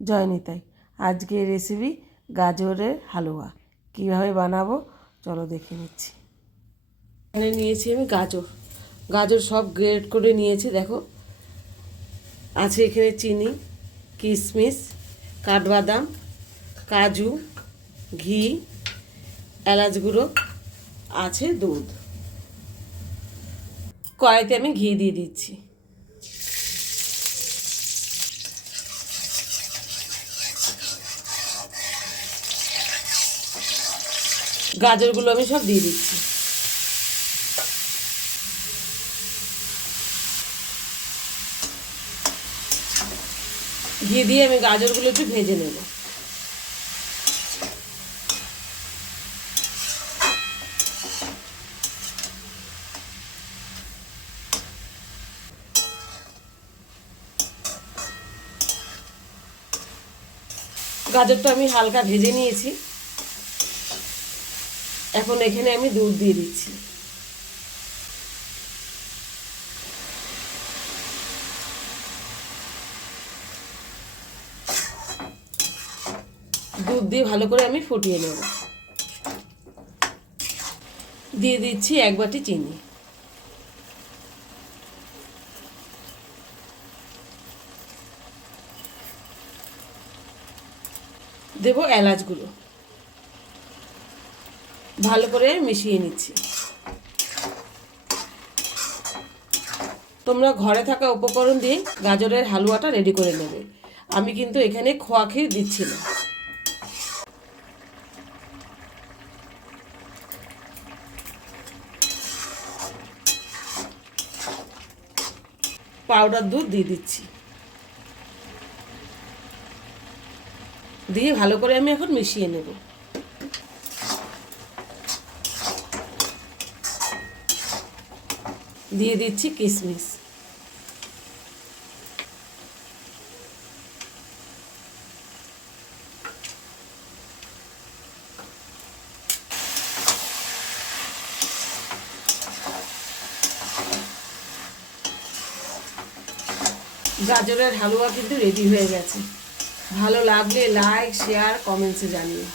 জয় নিতাই। আজকের রেসিপি গাজরের হালুয়া। কীভাবে বানাবো চলো দেখে নিচ্ছি। এখানে নিয়েছি আমি গাজর সব গ্রেড করে নিয়েছি। দেখো আছে এখানে চিনি, কিশমিশ, কাঠবাদাম, কাজু, ঘি, এলাচ গুঁড়ো, আছে দুধ। কড়াইতে আমি ঘি দিয়ে দিচ্ছি। গাজরগুলো আমি সব দিয়ে দিচ্ছি। ঘি দিয়ে আমি গাজরগুলো একটু ভেজে নেব। গাজরটা আমি হালকা ভেজে নিয়েছি। এখন এখানে আমি দুধ দিয়ে দিচ্ছি। দুধ দিয়ে ভালো করে আমি ফুটিয়ে নেব। দিয়ে দিচ্ছি 1 বাটি চিনি। দেব এলাচ গুঁড়ো। ভালো করে মিশিয়ে নিচ্ছি। তোমরা ঘরে থাকা উপকরণ দিয়ে গাজরের হালুয়াটা রেডি করে নেবে। আমি কিন্তু এখানে খোয়া ক্ষীর দিচ্ছি না। পাউডার দুধ দিয়ে দিচ্ছি। দিয়ে ভালো করে আমি এখন মিশিয়ে নেব। দিয়ে দিচ্ছি কিশমিশ। গাজরের হালুয়া কিন্তু রেডি হয়ে গেছে। ভালো লাগলে লাইক, শেয়ার, কমেন্টসে জানিও।